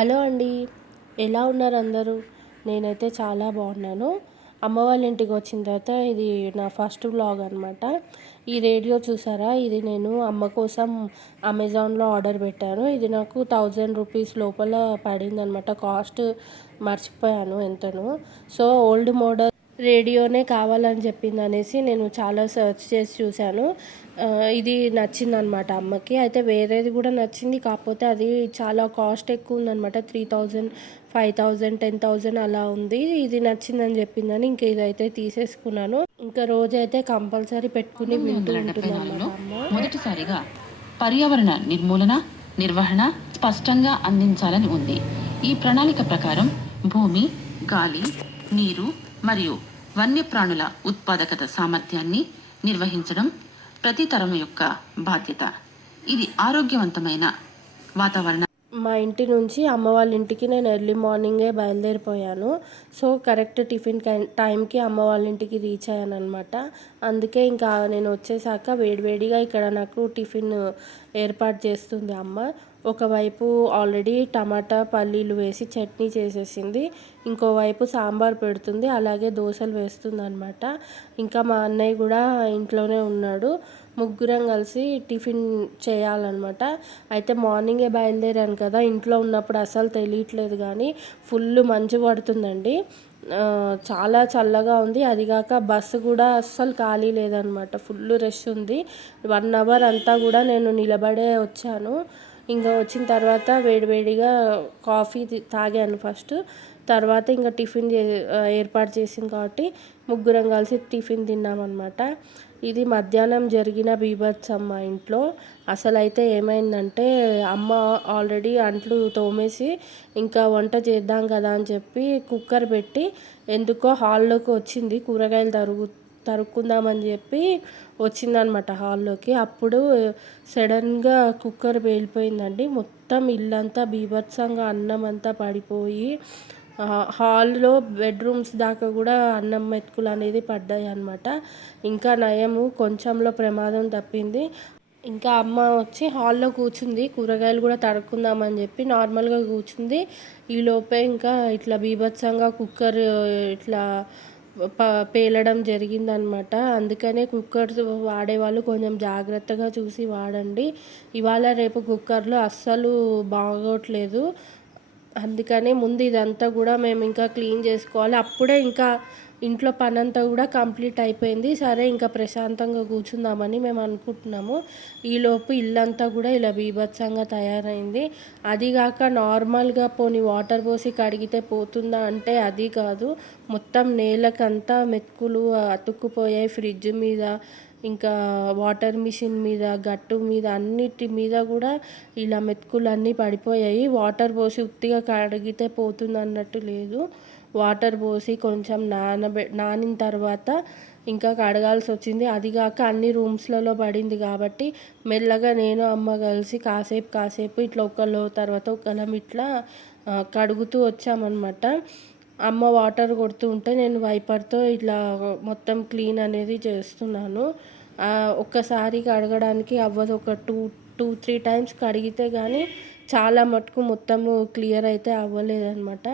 Hello అండి. ఎలా ఉన్నారు అందరూ? నేనైతే చాలా బాగున్నాను. అమ్మ వాళ్ళ ఇంటికి వచ్చిన తర్వాత ఇది నా ఫస్ట్ వ్లాగ్ అనమాట. ఈ రేడియో చూసారా? ఇది నేను అమ్మ కోసం అమెజాన్లో ఆర్డర్ పెట్టాను. ఇది నాకు 1000 రూపీస్ లోపల పడిందనమాట. కాస్ట్ మర్చిపోయాను ఎంతనో. సో ఓల్డ్ మోడల్ రేడియోనే కావాలని చెప్పింది అనేసి నేను చాలా సెర్చ్ చేసి చూశాను. ఇది నచ్చిందనమాట అమ్మకి. అయితే వేరేది కూడా నచ్చింది, కాకపోతే అది చాలా కాస్ట్ ఎక్కువ ఉందనమాట. 3000, 5000, 10,000 అలా ఉంది. ఇది నచ్చిందని చెప్పిందని ఇంక ఇదైతే తీసేసుకున్నాను. ఇంకా రోజైతే కంపల్సరీ పెట్టుకుని వింటూ ఉంటుందన్నమాట 1974లో అమ్మ. మొదటిసారిగా పర్యావరణ నిర్మూలన నిర్వహణ స్పష్టంగా అందించాలని ఉంది. ఈ ప్రణాళిక ప్రకారం భూమి, గాలి, నీరు మరియు వన్యప్రాణుల ఉత్పాదకత సామర్థ్యాన్ని నిర్వహించడం ప్రతి తరం యొక్క బాధ్యత. ఇది ఆరోగ్యవంతమైన వాతావరణ మా ఇంటి నుంచి అమ్మ వాళ్ళ ఇంటికి నేను ఎర్లీ మార్నింగే బయలుదేరిపోయాను. సో కరెక్ట్ టిఫిన్ టైంకి అమ్మ వాళ్ళ ఇంటికి రీచ్ అయ్యాను అనమాట. అందుకే ఇంకా నేను వచ్చేసాక వేడివేడిగా ఇక్కడ నాకు టిఫిన్ ఏర్పాటు చేస్తుంది అమ్మ. ఒకవైపు ఆల్రెడీ టమాటా పల్లీలు వేసి చట్నీ చేసేసింది, ఇంకోవైపు సాంబార్ పెడుతుంది, అలాగే దోశలు వేస్తుంది అనమాట. ఇంకా మా అన్నయ్య కూడా ఇంట్లోనే ఉన్నాడు. ముగ్గురం కలిసి టిఫిన్ చేయాలన్నమాట. అయితే మార్నింగే బయలుదేరాను కదా, ఇంట్లో ఉన్నప్పుడు అసలు తెలియట్లేదు కానీ ఫుల్ మంచు పడుతుందండి. చాలా చల్లగా ఉంది. అదిగాక బస్సు కూడా అస్సలు ఖాళీ లేదనమాట, ఫుల్ రష్ ఉంది. 1 అవర్ అంతా కూడా నేను నిలబడే వచ్చాను. ఇంకా వచ్చిన తర్వాత వేడివేడిగా కాఫీ తాగాను ఫస్ట్. తర్వాత ఇంకా టిఫిన్ ఏర్పాటు చేసింది కాబట్టి ముగ్గురం కలిసి టిఫిన్ తిన్నామన్నమాట. ఇది మధ్యాహ్నం జరిగిన బీభత్సం మా ఇంట్లో. అసలైతే ఏమైందంటే అమ్మ ఆల్రెడీ అంట్లు తోమేసి ఇంకా వంట చేద్దాం కదా అని చెప్పి కుక్కర్ పెట్టి ఎందుకో హాల్లోకి వచ్చింది. కూరగాయలు తరుక్కుందామని చెప్పి వచ్చిందనమాట హాల్లోకి. అప్పుడు సడన్గా కుక్కర్ పేలిపోయిందండి. మొత్తం ఇల్లంతా బీభత్సంగా అన్నం అంతా పడిపోయి హాల్లో బెడ్రూమ్స్ దాకా కూడా అన్నం మెతుకులు అనేది పడ్డాయి అన్నమాట. ఇంకా నయము, కొంచెంలో ప్రమాదం తప్పింది. ఇంకా అమ్మ వచ్చి హాల్లో కూర్చుంది, కూరగాయలు కూడా తరుక్కుందామని చెప్పి నార్మల్గా కూర్చుంది. ఈలోపే ఇంకా ఇట్లా బీభత్సంగా కుక్కర్ ఇట్లా పేలడం జరిగిందనమాట. అందుకనే కుక్కర్స్ వాడేవాళ్ళు కొంచెం జాగ్రత్తగా చూసి వాడండి. ఇవాళ రేపు కుక్కర్లు అస్సలు బాగోట్లేదు. అందుకనే ముందు ఇదంతా కూడా మేము ఇంకా క్లీన్ చేసుకోవాలి. అప్పుడే ఇంకా ఇంట్లో పనంతా కూడా కంప్లీట్ అయిపోయింది. సరే ఇంకా ప్రశాంతంగా కూర్చుందామని మేము అనుకుంటున్నాము. ఈలోపు ఇల్లంతా కూడా ఇలా బీభత్సంగా తయారైంది. అదిగాక నార్మల్గా పోనీ వాటర్ పోసి కడిగితే పోతుందా అంటే అది కాదు, మొత్తం నేలకంతా మెతుకులు అతుక్కుపోయాయి. ఫ్రిడ్జ్ మీద, ఇంకా వాటర్ మిషన్ మీద, గట్టు మీద, అన్నిటి మీద కూడా ఇలా మెతుకులన్నీ పడిపోయాయి. వాటర్ పోసి ఉత్తిగా కడిగితే పోతుంది అన్నట్టు లేదు. వాటర్ పోసి కొంచెం నానిన తర్వాత ఇంకా కడగాల్సి వచ్చింది. అదిగాక అన్ని రూమ్స్లలో పడింది కాబట్టి మెల్లగా నేను అమ్మ కలిసి కాసేపు ఇట్లా ఒకళ్ళు తర్వాత ఒకళ్ళం ఇట్లా కడుగుతూ వచ్చామన్నమాట. అమ్మ వాటర్ కొడుతూ ఉంటే నేను వైపర్తో ఇట్లా మొత్తం క్లీన్ అనేది చేస్తున్నాను. ఒక్కసారి కడగడానికి అవ్వదు, ఒక 2-3 టైమ్స్ కడిగితే కానీ చాలా మటుకు మొత్తము క్లియర్ అయితే అవ్వలేదన్నమాట.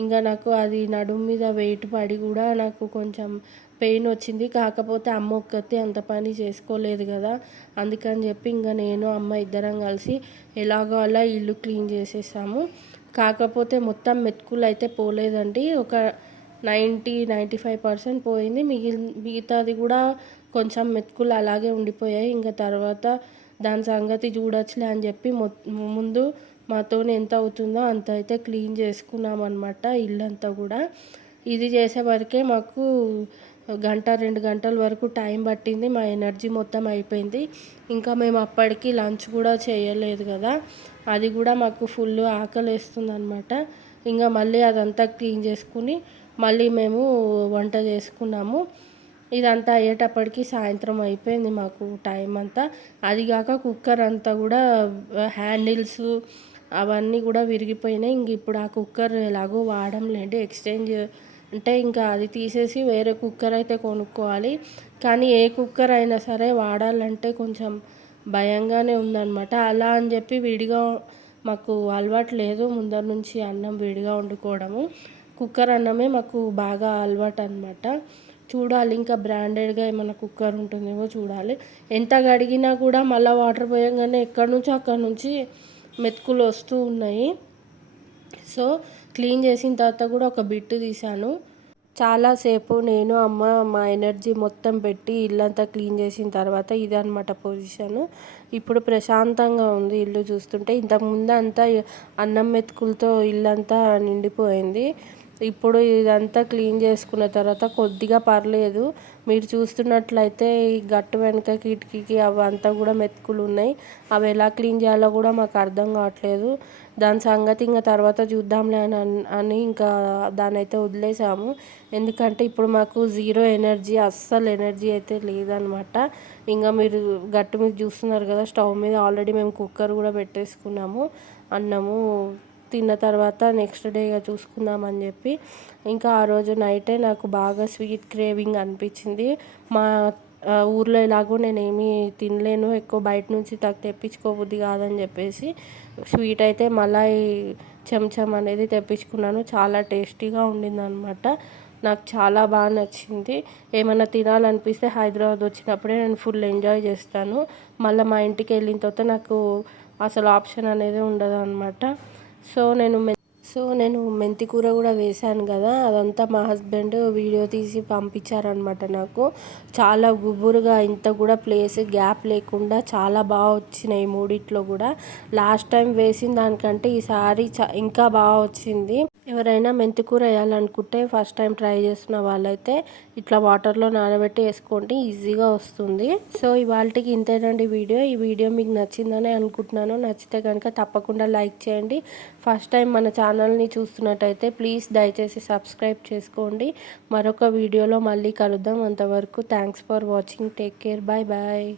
ఇంకా నాకు అది నడుము మీద వెయిట్ పడి కూడా నాకు కొంచెం పెయిన్ వచ్చింది. కాకపోతే అమ్మ ఒక్కతే అంత పని చేసుకోలేదు కదా, అందుకని చెప్పి ఇంకా నేను అమ్మ ఇద్దరం కలిసి ఎలాగో అలా ఇల్లు క్లీన్ చేసేసాము. కాకపోతే మొత్తం మెతుకులు అయితే పోలేదండి, ఒక 90-95% పోయింది. మిగతాది కూడా కొంచెం మెతుకులు అలాగే ఉండిపోయాయి. ఇంకా తర్వాత దాని సంగతి చూడొచ్చులే అని చెప్పి ముందు మాతో ఎంత అవుతుందో అంత అయితే క్లీన్ చేసుకున్నాం అనమాట ఇల్లంతా కూడా. ఇది చేసే వరకే మాకు 1-2 గంటల వరకు టైం పట్టింది. మా ఎనర్జీ మొత్తం అయిపోయింది. ఇంకా మేము అప్పటికి లంచ్ కూడా చేయలేదు కదా, అది కూడా మాకు ఫుల్ ఆకలి వేస్తుంది అనమాట. ఇంకా మళ్ళీ అదంతా క్లీన్ చేసుకుని మళ్ళీ మేము వంట చేసుకున్నాము. ఇదంతా అయ్యేటప్పటికి సాయంత్రం అయిపోయింది మాకు టైం అంతా. అదిగాక కుక్కర్ అంతా కూడా హ్యాండిల్స్ అవన్నీ కూడా విరిగిపోయినాయి. ఇంక ఇప్పుడు ఆ కుక్కర్ ఎలాగో వాడంలేండి, ఎక్స్చేంజ్ అంటే ఇంకా అది తీసేసి వేరే కుక్కర్ అయితే కొనుక్కోవాలి. కానీ ఏ కుక్కర్ అయినా సరే వాడాలంటే కొంచెం భయంగానే ఉందన్నమాట. అలా అని చెప్పి విడిగా మాకు అలవాటు లేదు ముందర నుంచి అన్నం వేడిగా వండుకోవడము. కుక్కర్ అన్నమే మాకు బాగా అలవాటు అనమాట. చూడాలి ఇంకా బ్రాండెడ్గా ఏమైనా కుక్కర్ ఉంటుందేమో చూడాలి. ఎంత కడిగినా కూడా మళ్ళీ వాటర్ పోయంగానే ఎక్కడి నుంచో అక్కడ నుంచి మెతుకులు వస్తూ ఉన్నాయి. సో క్లీన్ చేసిన తర్వాత కూడా ఒక బిట్ తీసాను. చాలాసేపు నేను అమ్మ మా ఎనర్జీ మొత్తం పెట్టి ఇల్లంతా క్లీన్ చేసిన తర్వాత ఇదన్నమాట పొజిషన్. ఇప్పుడు ప్రశాంతంగా ఉంది ఇల్లు చూస్తుంటే. ఇంతకుముందు అంతా అన్నం మెతుకులతో ఇల్లంతా నిండిపోయింది. ఇప్పుడు ఇదంతా క్లీన్ చేసుకున్న తర్వాత కొద్దిగా పర్లేదు. మీరు చూస్తున్నట్లయితే ఈ గట్టు వెనక కిటికీకి అవంతా కూడా మెతుకులు ఉన్నాయి. అవి ఎలా క్లీన్ చేయాలో కూడా మాకు అర్థం కావట్లేదు. దాని సంగతి ఇంకా తర్వాత చూద్దాంలే అని ఇంకా దాన్ని అయితే వదిలేసాము. ఎందుకంటే ఇప్పుడు మాకు జీరో ఎనర్జీ, అస్సలు ఎనర్జీ అయితే లేదనమాట. ఇంకా మీరు గట్టు మీద చూస్తున్నారు కదా, స్టవ్ మీద ఆల్రెడీ మేము కుక్కర్ కూడా పెట్టేసుకున్నాము. అన్నము తిన్న తర్వాత నెక్స్ట్ డే ఇక చూసుకుందామని చెప్పి ఇంకా ఆ రోజు నైటే నాకు బాగా స్వీట్ క్రేవింగ్ అనిపించింది. మా ఊర్లో ఎలాగో నేనేమీ తినలేను, ఎక్కువ బయట నుంచి తెప్పించుకోబుద్ది కాదని చెప్పేసి స్వీట్ అయితే మలాయి చెంచం అనేది తెప్పించుకున్నాను. చాలా టేస్టీగా ఉండిందనమాట. నాకు చాలా బాగా నచ్చింది. ఏమైనా తినాలనిపిస్తే హైదరాబాద్ వచ్చినప్పుడే నేను ఫుల్ ఎంజాయ్ చేస్తాను. మళ్ళీ మా ఇంటికి వెళ్ళిన తర్వాత నాకు అసలు ఆప్షన్ అనేది ఉండదు అనమాట. సో నేను మెంతి కూర కూడా వేశాను కదా, అదంతా మా హస్బెండ్ వీడియో తీసి పంపించారనమాట నాకు. చాలా గుబురుగా, ఇంత కూడా ప్లేస్ గ్యాప్ లేకుండా చాలా బాగా వచ్చినాయి మూడిట్లో కూడా. లాస్ట్ టైం వేసిన దానికంటే ఈసారి ఇంకా బాగా వచ్చింది. ఎవరైనా మెంతి కూర వేయాలనుకుంటే ఫస్ట్ టైం ట్రై చేస్తున్న వాళ్ళైతే ఇట్లా వాటర్లో నానబెట్టి వేసుకోండి, ఈజీగా వస్తుంది. సో ఇవాళకి ఇంతేనండి వీడియో. ఈ వీడియో మీకు నచ్చిందని అనుకుంటున్నాను. నచ్చితే కనుక తప్పకుండా లైక్ చేయండి. ఫస్ట్ టైం మన ఛానల్ని చూస్తున్నట్టయితే ప్లీజ్ దయచేసి సబ్స్క్రైబ్ చేసుకోండి. మరొక వీడియోలో మళ్ళీ కలుద్దాం. అంతవరకు thanks for watching. Take care. Bye bye.